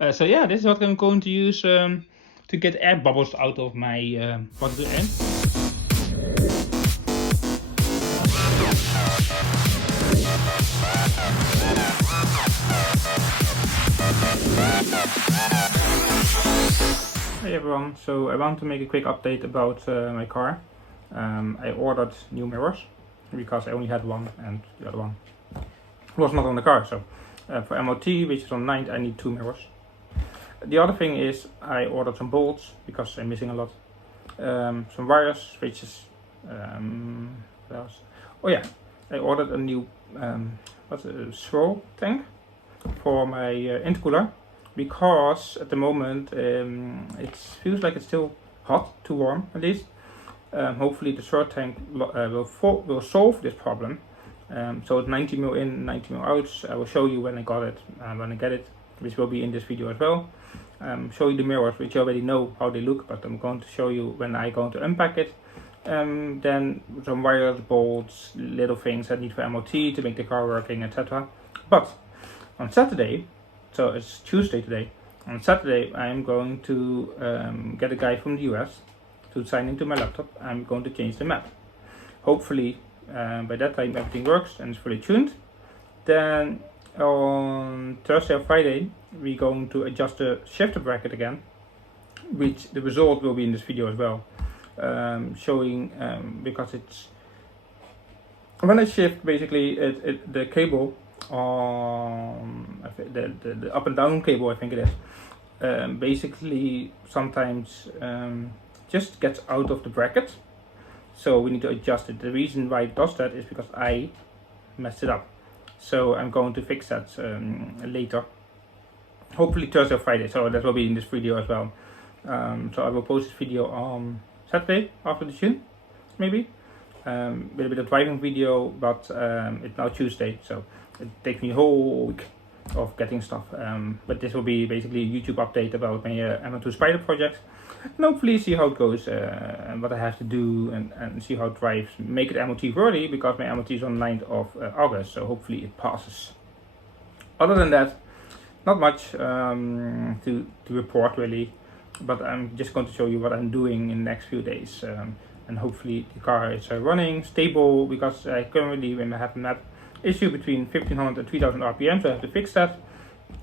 So yeah, this is what I'm going to use to get air bubbles out of my water to air. Hey everyone, so I want to make a quick update about my car. I ordered new mirrors because I only had one and the other one was not on the car. So for MOT, which is on 9th, I need 2 mirrors. The other thing is I ordered some bolts because I'm missing a lot. Some wires, switches. What else? Oh yeah, I ordered a new Coolant Tank for my intercooler because at the moment it feels like it's still hot, too warm at least. Hopefully the Coolant Tank will solve this problem. So it's 90 mil in, 90 mil out. I will show you when I got it, when I get it, which will be in this video as well. Show you the mirrors, which you already know how they look, but I'm going to show you when I'm going to unpack it. Then some wires, bolts, little things I need for MOT to make the car working, etc. But on Saturday, so it's Tuesday today, on Saturday I'm going to get a guy from the US to sign into my laptop. I'm going to change the map. Hopefully by that time everything works and it's fully tuned. Then on Thursday or Friday we're going to adjust the shifter bracket again, which the result will be in this video as well, showing because it's when I shift basically the cable the up and down cable, I think it is, basically sometimes just gets out of the bracket, so we need to adjust it. The reason why it does that is because I messed it up, so I'm going to fix that later, hopefully Thursday or Friday, so that will be in this video as well. So I will post this video on Saturday after the tune, maybe with a bit of driving video, but it's now Tuesday, so it takes me a whole week of getting stuff, but this will be basically a YouTube update about my MR2 Spyder project, and hopefully see how it goes and what I have to do, and see how it drives, make it MOT worthy, because my MOT is on 9th of August, so hopefully it passes. Other than that, not much to report really, but I'm just going to show you what I'm doing in the next few days, and hopefully the car is running stable, because I currently, when I have a map issue between 1500 and 3000 RPM, so I have to fix that.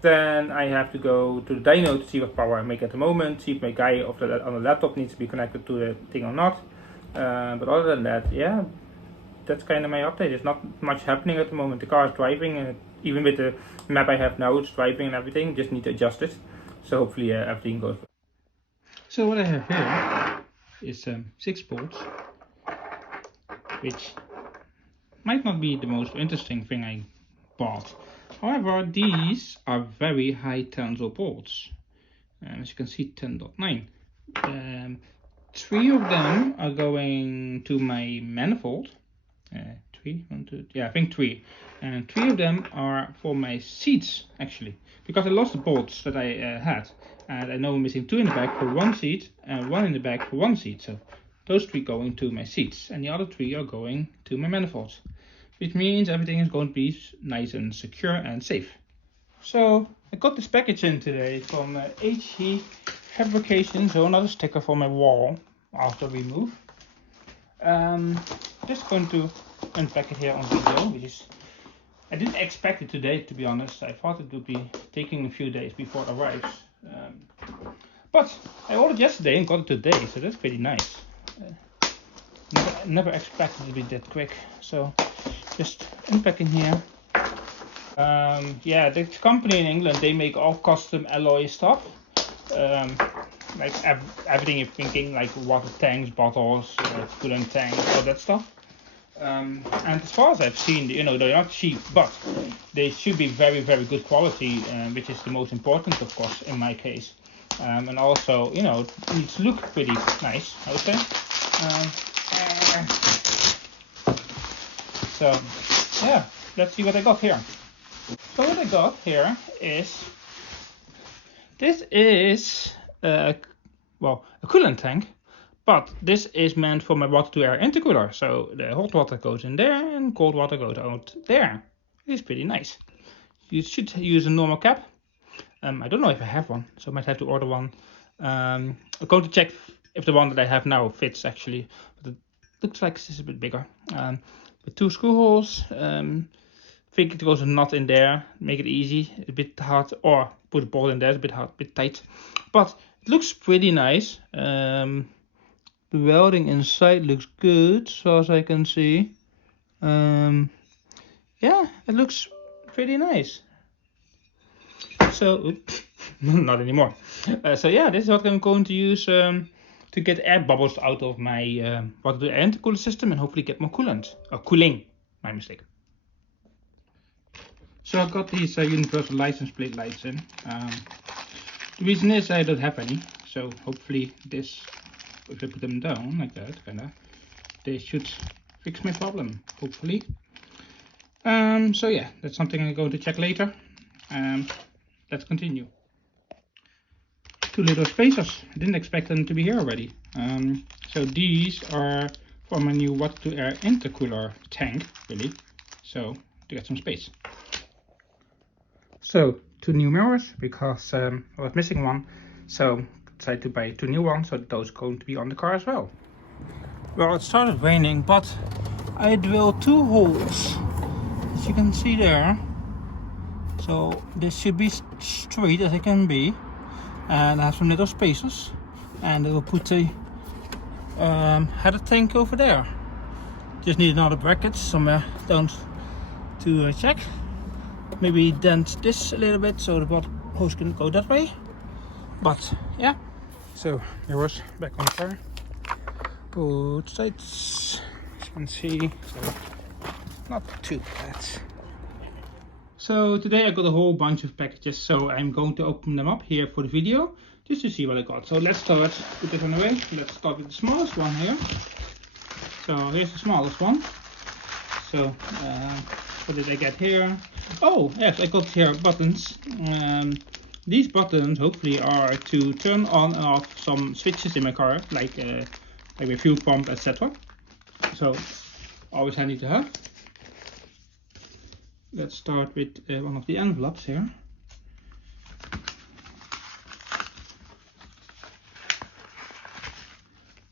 Then I have to go to the dyno to see what power I make at the moment, see if my guy on the laptop needs to be connected to the thing or not. But other than that, yeah, that's kind of my update. There's not much happening at the moment. The car is driving, and even with the map I have now, it's driving and everything, just need to adjust it. So hopefully everything goes well. So what I have here is 6 bolts, which might not be the most interesting thing I bought. However, these are very high tensile bolts. As you can see, 10.9. 3 of them are going to my manifold. 3, 1, 2, yeah, I think 3. And 3 of them are for my seats, actually, because I lost the bolts that I had, and I know I'm missing 2 in the back for 1 seat and 1 in the back for 1 seat. So those 3 going to my seats, and the other 3 are going to my manifolds, which means everything is going to be nice and secure and safe. So I got this package in today from HE Fabrication, so another sticker for my wall after we move. Just going to unpack it here on video, which is, I didn't expect it today, to be honest. I thought it would be taking a few days before it arrives. But I ordered yesterday and got it today, so that's pretty nice. Never expected it to be that quick. So just unpacking here. Yeah, this company in England, they make all custom alloy stuff. Like everything you're thinking, like water tanks, bottles, coolant tanks, all that stuff. And as far as I've seen, you know, they're not cheap, but they should be very, very good quality, which is the most important, of course, in my case. And also, you know, it needs to look pretty nice, I would say. So, yeah, let's see what I got here. So what I got here is, this is a coolant tank, but this is meant for my water to air intercooler. So the hot water goes in there and cold water goes out there. It's pretty nice. You should use a normal cap. I don't know if I have one, so I might have to order one. I'm going to check if the one that I have now fits actually, but it looks like it's a bit bigger. With 2 screw holes. Think it goes a knot in there, make it easy, a bit hard, or put a bolt in there, it's a bit hard, a bit tight. But it looks pretty nice. The welding inside looks good, as far as I can see. Yeah, it looks pretty nice. So, not anymore. So yeah, this is what I'm going to use to get air bubbles out of my water to air intercooler system and hopefully get more coolant. Or cooling, my mistake. So I got these universal license plate lights in. The reason is I don't have any, so hopefully this, if I put them down like that, kinda, they should fix my problem, hopefully. So yeah, that's something I'm going to check later. Let's continue. 2 little spacers. I didn't expect them to be here already. So these are for my new water to air intercooler tank, really. So to get some space. So 2 new mirrors because I was missing one. So decided to buy 2 new ones. So those are going to be on the car as well. Well, it started raining, but I drilled 2 holes, as you can see there. So this should be straight as it can be. And I have some little spacers, and I will put a header tank over there. Just need another bracket somewhere down to check. Maybe dent this a little bit so the water hose can go that way. But yeah, so mirrors back on the car. Both sides, as you can see, so not too bad. So today I got a whole bunch of packages, so I'm going to open them up here for the video, just to see what I got. So let's start, put this on the way. Let's start with the smallest one here. So here's the smallest one. So what did I get here? Oh yes, I got here buttons. These buttons hopefully are to turn on and off some switches in my car, like a fuel pump, etc. So always handy to have. Let's start with one of the envelopes here.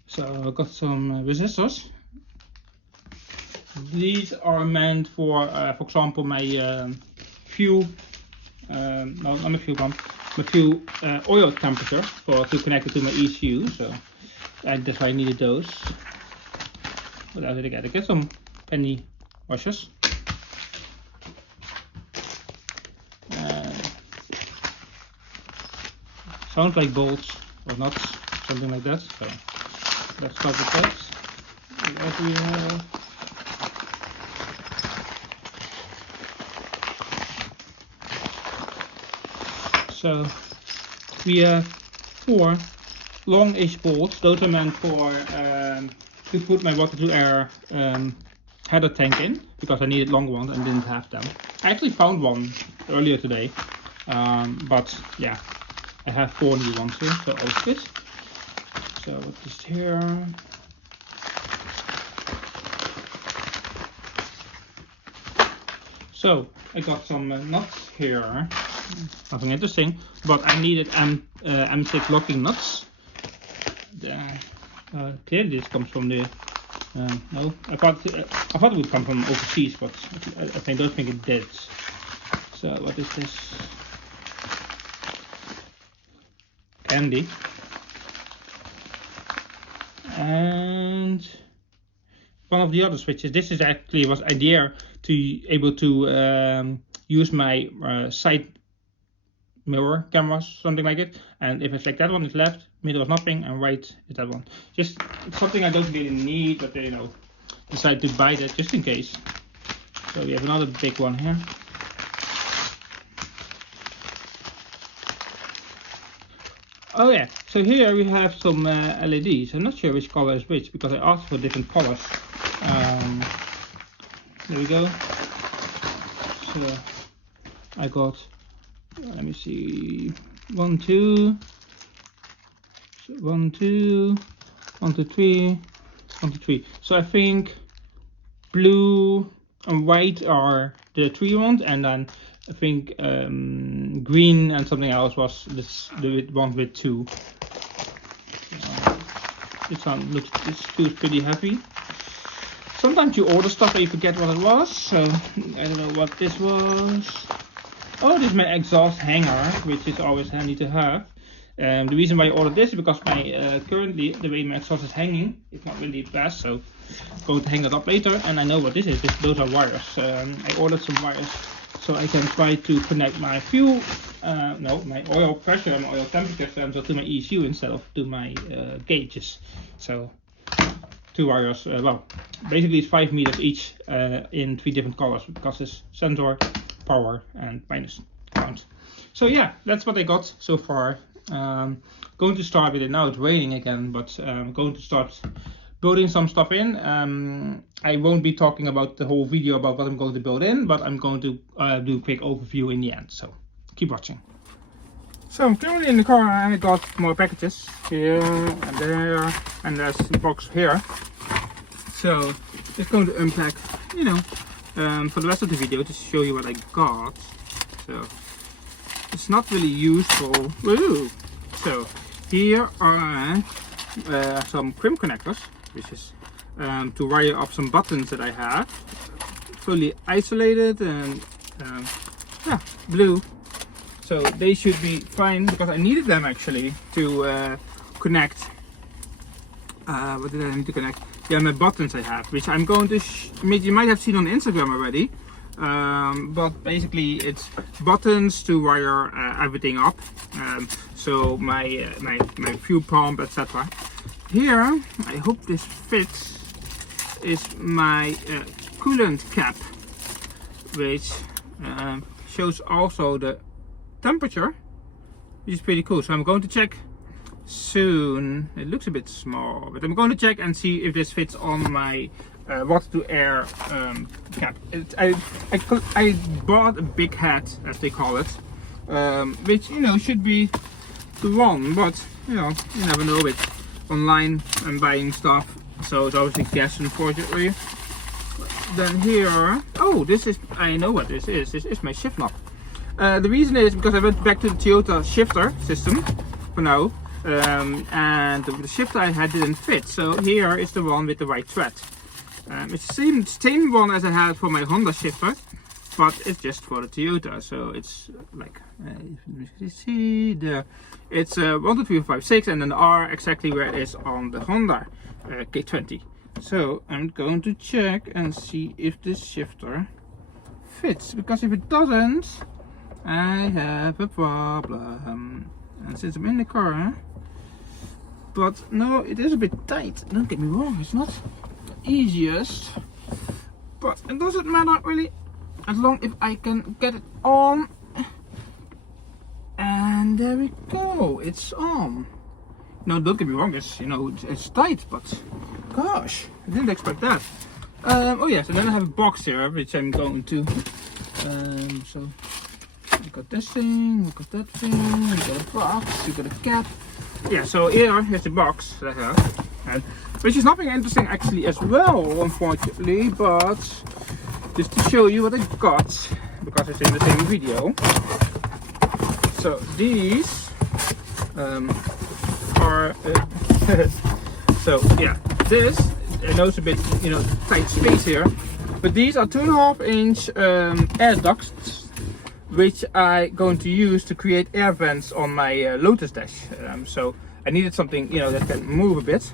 So I got some resistors. These are meant for example, my fuel, no, not my fuel pump, my fuel oil temperature to connect it to my ECU. So that's why I needed those. What else did I get? I get some penny washers. Sounds like bolts or nuts, something like that. So let's start with that. What we have? So we have 4 long-ish bolts. Those are meant for to put my water to air header tank in, because I needed longer ones and didn't have them. I actually found one earlier today, but yeah. I have 4 new ones here, so all good. So what is here? So I got some nuts here. Nothing interesting, but I needed M6 locking nuts. Clearly this comes from the. No, I thought it would come from overseas, but I don't think it did. So what is this? Candy. And one of the other switches. This is actually was idea to able to use my side mirror cameras, something like it. And if I select that one, it's left, middle is nothing, and right is that one. Just something I don't really need, but you know, decide to buy that just in case. So we have another big one here. Oh yeah, so here we have some LEDs. I'm not sure which color is which because I asked for different colors. There we go. So I got, let me see, 1, 2, 1, 2, 1, 2, 3, 1, 2, 3. So I think blue and white are the 3 ones, and then I think green and something else was the one with 2. This one feels pretty heavy. Sometimes you order stuff and you forget what it was, so I don't know what this was. Oh, this is my exhaust hanger, which is always handy to have. The reason why I ordered this is because my currently the way my exhaust is hanging, it's not really fast, so I'm going to hang it up later. And I know what this is. Those are wires. I ordered some wires so I can try to connect my fuel, my oil pressure and oil temperature sensor to my ECU instead of to my gauges. So 2 wires. Well, basically it's 5 meters each in 3 different colors because it's sensor, power, and minus ground. So yeah, that's what I got so far. Going to start with it now. It's raining again, but I'm going to start building some stuff in. I won't be talking about the whole video about what I'm going to build in, but I'm going to do a quick overview in the end. So keep watching. So I'm currently in the car and I got more packages here and there, and there's a box here. So just going to unpack, for the rest of the video to show you what I got. So it's not really useful. Woo! So here are some crimp connectors, which is to wire up some buttons that I have. Fully isolated and yeah, blue. So they should be fine because I needed them actually to connect. What did I need to connect? Yeah, my buttons I have, which I'm going to you might have seen on Instagram already. But basically it's buttons to wire everything up. So my fuel pump, etc. Here, I hope this fits, is my coolant cap, which shows also the temperature, which is pretty cool. So I'm going to check soon. It looks a bit small, but I'm going to check and see if this fits on my water to air cap. I bought a big hat, as they call it, which should be the one, but you never know with online and buying stuff. So it's obviously gas, unfortunately. Then here, oh, this is, I know what this is. This is my shift knob. The reason is because I went back to the Toyota shifter system for now, and the shifter I had didn't fit. So here is the one with the white thread. It's the same one as I had for my Honda shifter, but it's just for the Toyota. So it's like, you see there, it's 1, 2, 3, 4, 5, 6, and then the R exactly where it is on the Honda K20. So I'm going to check and see if this shifter fits, because if it doesn't, I have a problem. And since I'm in the car, but no, it is a bit tight. Don't get me wrong, it's not the easiest, but it doesn't matter really, as long as I can get it on. And there we go, it's on. No, don't get me wrong, it's tight, but gosh, I didn't expect that. Oh yes, and then I have a box here, which I'm going to, so you got this thing, you got that thing, you got a box, you got a cap. Yeah, so here's the box that I have, and which is nothing interesting actually as well, unfortunately, but just to show you what I got, because it's in the same video. So these are so yeah, this, I know it's a bit tight space here, but these are 2.5-inch air ducts, which I'm going to use to create air vents on my Lotus dash. So I needed something that can move a bit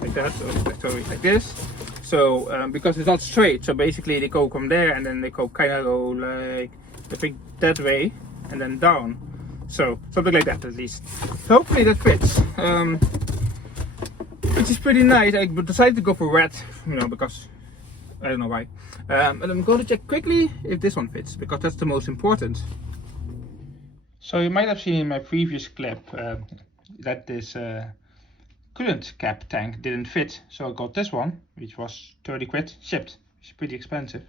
like that, or like this. So because it's not straight, so basically they go from there and then they go like, I think that way and then down. So something like that at least. Hopefully that fits. Which is pretty nice. I decided to go for red, because I don't know why. And I'm going to check quickly if this one fits, because that's the most important. So you might have seen in my previous clip that this coolant cap tank didn't fit. So I got this one, which was 30 quid shipped. It's pretty expensive.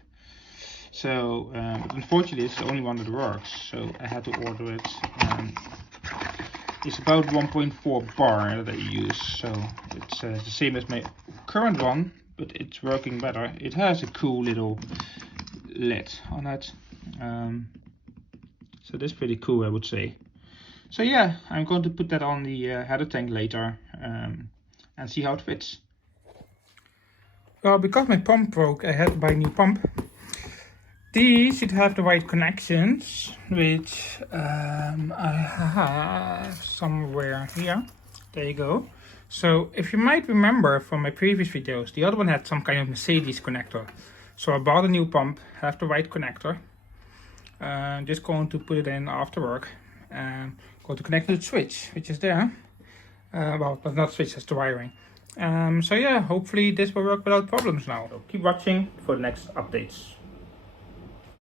So but unfortunately it's the only one that works, so I had to order it. It's about 1.4 bar that I use, so it's the same as my current one, but it's working better. It has a cool little lid on it. So that's pretty cool, I would say. So yeah, I'm going to put that on the header tank later and see how it fits. Well, because my pump broke, I had to buy a new pump. These should have the right connections, which I have somewhere here. There you go. So if you might remember from my previous videos, the other one had some kind of Mercedes connector. So I bought a new pump, have the right connector. Just going to put it in after work. Going to connect to the switch, which is there. Well, but not switch, that's the wiring. So yeah, hopefully this will work without problems now. So keep watching for the next updates.